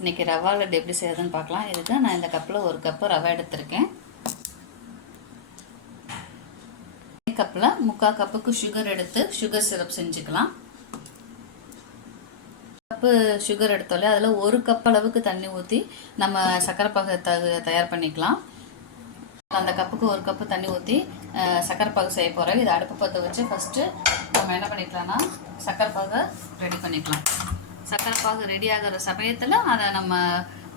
இன்றைக்கி ரவா லட்டு எப்படி செய்யறதுன்னு பார்க்கலாம். இதுக்கு நான் இந்த கப்பில் ஒரு கப்பு ரவை எடுத்திருக்கேன். கப்பில் முக்கால் கப்புக்கு சுகர் எடுத்து சுகர் சிரப் செஞ்சுக்கலாம். கப்பு சுகர் எடுத்தோலே அதில் ஒரு கப் அளவுக்கு தண்ணி ஊற்றி நம்ம சர்க்கரை பாகு தகு தயார் பண்ணிக்கலாம். அந்த கப்புக்கு ஒரு கப்பு தண்ணி ஊற்றி சக்கரை பாகு செய்ய போகிறேன் இதை அடுப்பு பற்ற வச்சு ஃபஸ்ட்டு நம்ம என்ன பண்ணிக்கலாம்னா சர்க்கரை பாகை ரெடி பண்ணிக்கலாம். சக்கரை பாகு ரெடி ஆகிற சமயத்தில் அதை நம்ம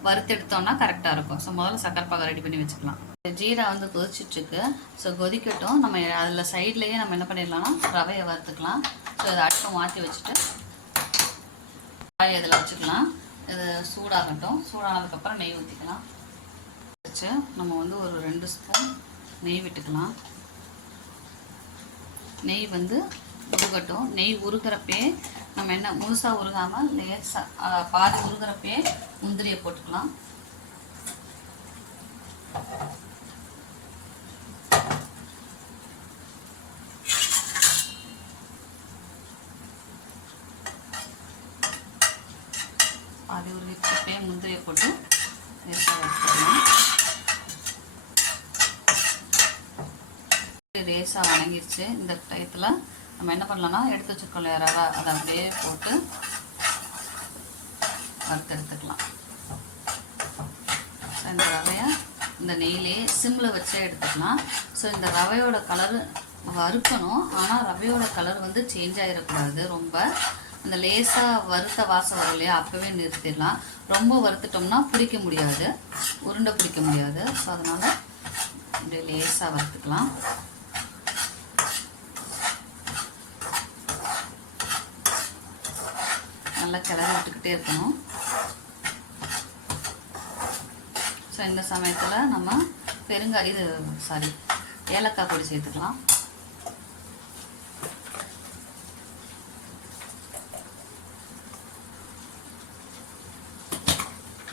வறுத்தெடுத்தோம்னா கரெக்டாக இருக்கும். ஸோ முதல்ல சக்கரை பாகை ரெடி பண்ணி வச்சுக்கலாம். ஜீரா வந்து கொதிச்சிட்ருக்கு. ஸோ கொதிக்கட்டும். நம்ம அதில் சைட்லேயே நம்ம என்ன பண்ணிடலாம்னா ரவையை வறுத்துக்கலாம். ஸோ இதை அடுப்பை மாற்றி வச்சுட்டு காய் அதில் வச்சுக்கலாம். இது சூடாகட்டும். சூடானதுக்கப்புறம் நெய் ஊற்றிக்கலாம் வச்சு நம்ம வந்து ஒரு ரெண்டு ஸ்பூன் நெய் விட்டுக்கலாம். நெய் வந்து உருகட்டும். நெய் உருகிறப்பே நம்ம என்ன முழுசாக உருகாமல் லேசாக பாதி உருகிறப்பே முந்திரியை போட்டுக்கலாம். பாதி உருகிறப்பே முந்திரியை போட்டு லேசாக வச்சுக்கலாம். லேசாக வணங்கிடுச்சு இந்த டயத்தில். நம்ம என்ன பண்ணலாம்னா எடுத்து வச்சுருக்கோம் இல்லையா ரவை அதை அப்படியே போட்டு வறுத்து எடுத்துக்கலாம். இந்த ரவையை இந்த நெய்லே சிம்மில் வச்சே எடுத்துக்கலாம். ஸோ இந்த ரவையோட கலரு வறுக்கணும். ஆனால் ரவையோட கலர் வந்து சேஞ்ச் ஆகிடக்கூடாது ரொம்ப அந்த லேசாக வறுத்த வாசம் வரும் இல்லையா அப்போவே நிறுத்திடலாம். ரொம்ப வறுத்துட்டோம்னா பிடிக்க முடியாது. உருண்டை பிடிக்க முடியாது. ஸோ அதனால் அப்படியே லேசாக வறுத்துக்கலாம். நல்லா கிளறி விட்டுக்கிட்டே இருக்கணும். ஸோ இந்த சமயத்தில் நம்ம பெருங்காய் இது சாரி ஏலக்காய் பொடி சேர்த்துக்கலாம்.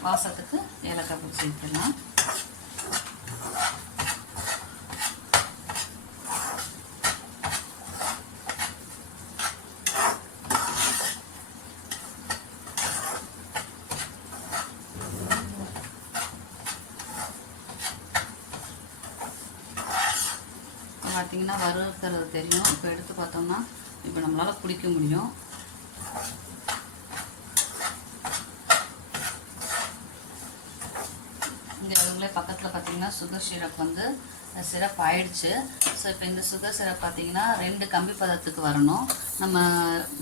வாசத்துக்கு ஏலக்காய் பொடி சேர்த்துக்கலாம். பார்த்தீங்கன்னா வறுக்கிறது தெரியும். இப்போ எடுத்து பார்த்தோம்னா இப்போ நம்மளால் பிடிக்க முடியும். இங்கே இவங்களே பக்கத்தில் பார்த்தீங்கன்னா சுகர் சிரப் வந்து சிரப் ஆயிடுச்சு. ஸோ இப்போ இந்த சுகர் சிரப் பார்த்தீங்கன்னா ரெண்டு கம்பி பதத்துக்கு வரணும். நம்ம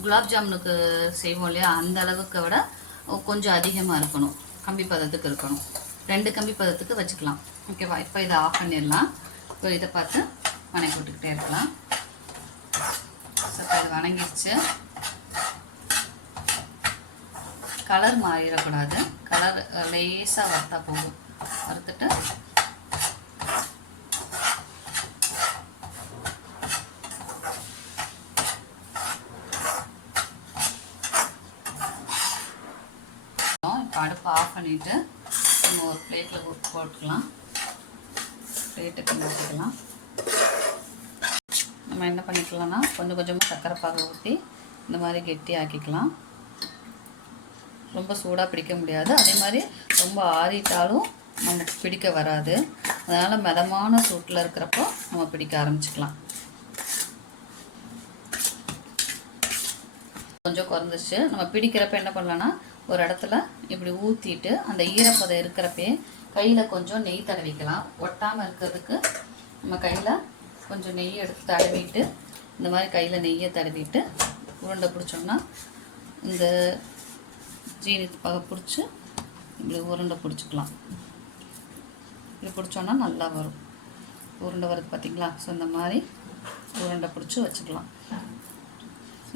குலாப் ஜாமுனுக்கு செய்வோம் இல்லையா? அந்த அளவுக்கு விட கொஞ்சம் அதிகமாக இருக்கணும். கம்பி பதத்துக்கு இருக்கணும். ரெண்டு கம்பி பதத்துக்கு வச்சுக்கலாம். ஓகேவா? இப்போ இதை ஆஃப் பண்ணிடலாம். இப்போ இதை பார்த்து வணங்கி விட்டுக்கிட்டே இருக்கலாம். ஸோ இப்போ இது வணங்கிடுச்சு கலர் மாறிடக்கூடாது. கலர் லேசாக வறுத்தா போதும். வறுத்துட்டு அடுப்பு ஆஃப் பண்ணிவிட்டு நம்ம ஒரு பிளேட்டில் போட்டுக்கலாம். பிளேட்டுக்கு மாற்றிக்கலாம் நம்ம என்ன பண்ணிக்கலாம்னா கொஞ்சம் கொஞ்சமாக சர்க்கரை பாகு ஊற்றி இந்த மாதிரி கெட்டி ஆக்கிக்கலாம். ரொம்ப சூடாக பிடிக்க முடியாது. அதே மாதிரி ரொம்ப ஆறிட்டாலும் நமக்கு பிடிக்க வராது. அதனால் மிதமான சூட்டில் இருக்கிறப்போ நம்ம பிடிக்க ஆரம்பிச்சுக்கலாம். கொஞ்சம் குறைஞ்சிச்சு நம்ம பிடிக்கிறப்ப என்ன பண்ணலான்னா ஒரு இடத்துல இப்படி ஊற்றிட்டு அந்த ஈரப்பதம் இருக்கிறப்பே கையில் கொஞ்சம் நெய் தடவிக்கலாம். ஒட்டாமல் இருக்கிறதுக்கு நம்ம கையில் கொஞ்சம் நெய் எடுத்து தடவிட்டு இந்த மாதிரி கையில் நெய்யை தடவிட்டு உருண்டை பிடிச்சோம்னா இந்த ஜீனி பகை பிடிச்சி இப்படி உருண்டை பிடிச்சிக்கலாம். இப்படி பிடிச்சோன்னா நல்லா வரும். உருண்டை வருது பார்த்திங்களா ஸோ இந்த மாதிரி உருண்டை பிடிச்சி வச்சுக்கலாம்.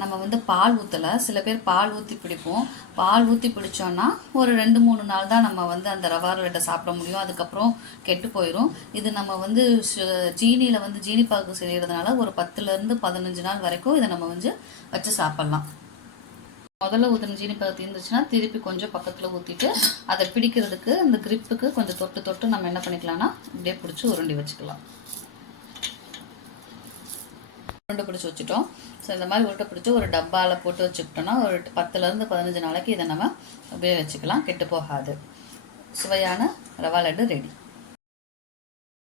நம்ம வந்து பால் ஊற்றலை சில பேர் பால் ஊற்றி பிடிப்போம். பால் ஊற்றி பிடிச்சோன்னா ஒரு ரெண்டு மூணு நாள் தான் நம்ம வந்து அந்த ரவா லட்டை சாப்பிட முடியும். அதுக்கப்புறம் கெட்டு போயிடும் இது நம்ம வந்து ஜீனியில் வந்து ஜீனி பாக்கு செய்கிறதுனால ஒரு பத்துலேருந்து பதினஞ்சு நாள் வரைக்கும் இதை நம்ம வந்து வச்சு சாப்பிட்லாம். முதல்ல ஊற்றின ஜீனி பாகு தீர்ந்துச்சுன்னா திருப்பி கொஞ்சம் பக்கத்தில் ஊற்றிட்டு அதை பிடிக்கிறதுக்கு இந்த கிரிப்புக்கு கொஞ்சம் தொட்டு தொட்டு நம்ம என்ன பண்ணிக்கலாம்னா இப்படியே பிடிச்சி உருண்டி வச்சுக்கலாம். உருண்டை பிடிச்சி வச்சுட்டோம். ஸோ இந்த மாதிரி உருண்டை பிடிச்சி ஒரு டப்பாவில் போட்டு வச்சுக்கிட்டோம்னா ஒரு பத்துலேருந்து பதினஞ்சு நாளைக்கு இதை நம்ம உபயோகிச்சுக்கலாம். கெட்டு போகாது. சுவையான ரவா லட்டு ரெடி.